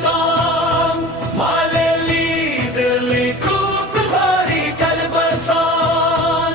Song, Maleli Dili Kukvari Kalbasan.